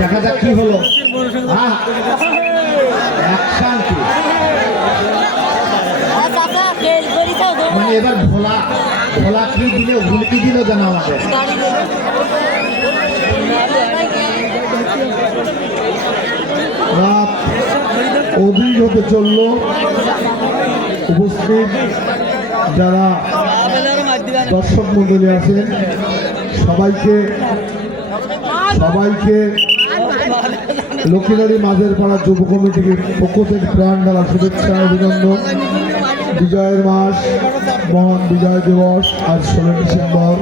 দেখা যাক কি হলো। শান্তি মানে এবার ভোলা ভোলা কি দিল, হুলকি দিল যেন আমাদের। রাত অধিক হতে চলল। উপস্থিত যারা দর্শক মন্ডলী আছেন সবাইকে লক্ষ্মীবাড়ি মাঝের পাড়া যুব কমিটির পক্ষ থেকে প্রাণ ঢালা শুভেচ্ছা অভিনন্দন। বিজয়ের মাস, মহান বিজয় দিবস আজ 16 ডিসেম্বর।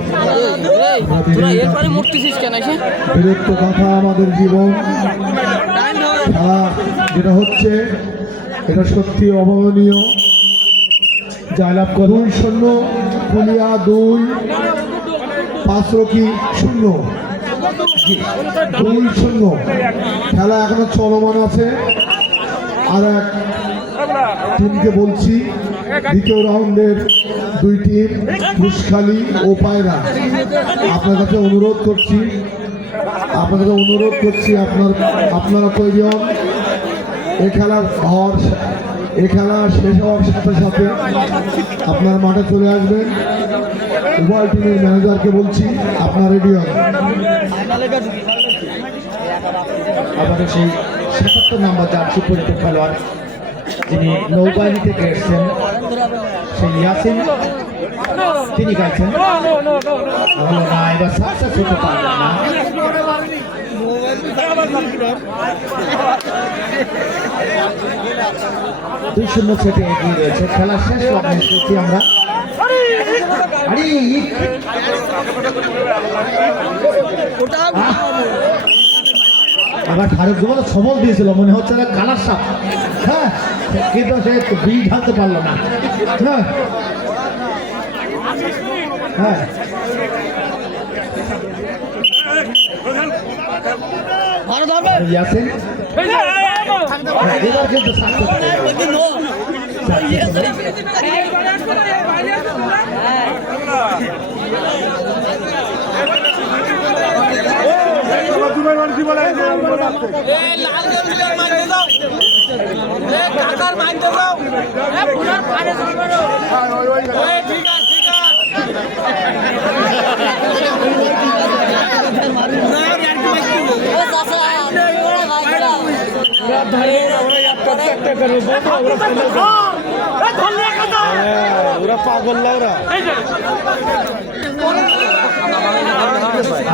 বীরত্ব কথা আমাদের জীবন। খেলা যেটা হচ্ছে এটা সত্যি অভাবনীয়। জয়লাভ করে 2-0 পুলিয়া 2, 5 রকি 0, 2-0। খেলা এখনো চলমান আছে। আর এক টিমকে বলছি দ্বিতীয় রাউন্ডের 2 টিম ঘুষখালি ও পায়রা, আপনার কাছে অনুরোধ করছি আপনারা তৈরি হন। এই খেলা শেষ হওয়ার সাথে সাথে আপনার মাঠে চলে আসবেন। উভয় টিমের ম্যানেজারকে বলছি আপনার রেডি হন। আমাদের সেই 77 নম্বর জার্সি পরিচিত খেলোয়াড় যিনি নৌবাহিনী থেকে এসছেন সেই ইয়াসিন তিনি গাইছেন না, এবার সাকসেস হতে পারবেন না। 2-0 সেটে এগিয়ে রয়েছে। খেলা শেষ লগ্নে এসেছি আমরা। আবার ভারত জীবন সবল দিয়েছিল, মনে হচ্ছে না কালার সাপ। হ্যাঁ, কিন্তু সে বীজ ঢালতে পারলো না। হ্যাঁ ইয়াসিন এবার কিন্তু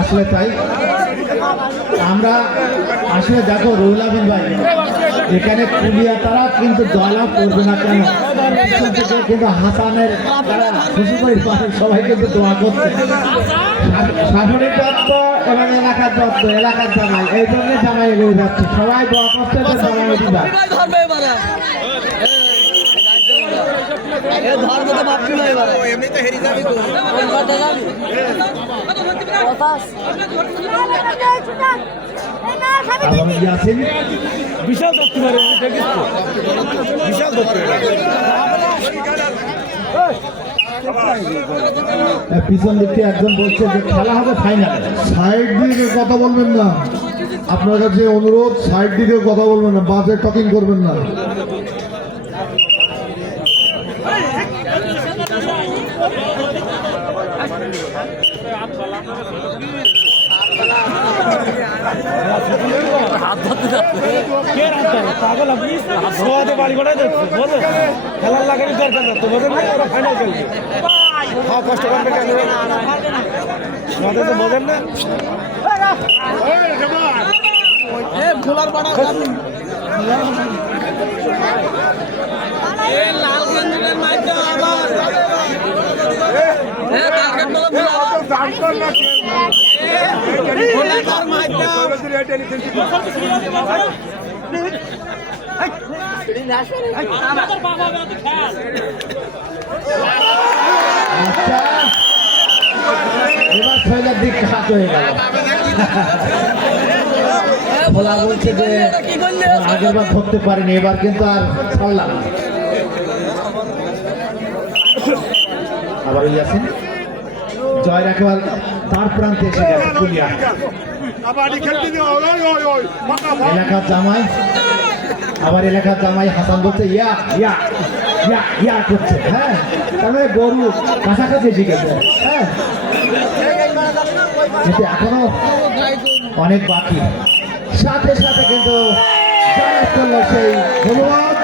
আসলে তাই আমরা আসলে দেখো রুহুল আমিন ভাই এখানে পুলিয়া তারা কিন্তু জয়লাভ করবে না কেন, কিন্তু হাসানের খুশি করে সবাই কিন্তু দোয়া করছে। শাসনের তত্ত্ব এবং এলাকার তত্ত্ব, এলাকার জামাই, এই জন্য জামাই এগিয়ে যাচ্ছে, সবাই দোয়া করছে যে জামাই দিবা। বিশাল পিছন দিকে একজন বলছে যে খেলা হবে ফাইনাল। সাইড দিকে কথা বলবেন না, আপনার কাছে অনুরোধ, সাইড দিকে কথা বলবেন না, বাজে টকিং করবেন না। খেলার লাগানি দরকার না, তোমাদের ফাইনাল খেলবে। হ্যাঁ, কষ্ট করবে কেন আমাদের তো বোঝেন না। এবার ছয়টার দিক খাত হয়ে গেল। বলা বলছে যে আগের বার ধরতে পারিনি, এবার কিন্তু আর ছাড়লাম। আবার ওই আছেন জয় রাখবার তার প্রান্তে এসে গেছে পুলিয়া। এলাকার জামাই, আবার এলাকার জামাই হাসান বলছে ইয়া ইয়া ইয়া ইয়া করছে। হ্যাঁ, তার মানে গরু কাছাকাছি শিখেছে। হ্যাঁ, কিন্তু এখনো অনেক বাকি। সাথে সাথে কিন্তু জয় করলো সেই ধন্যবাদ।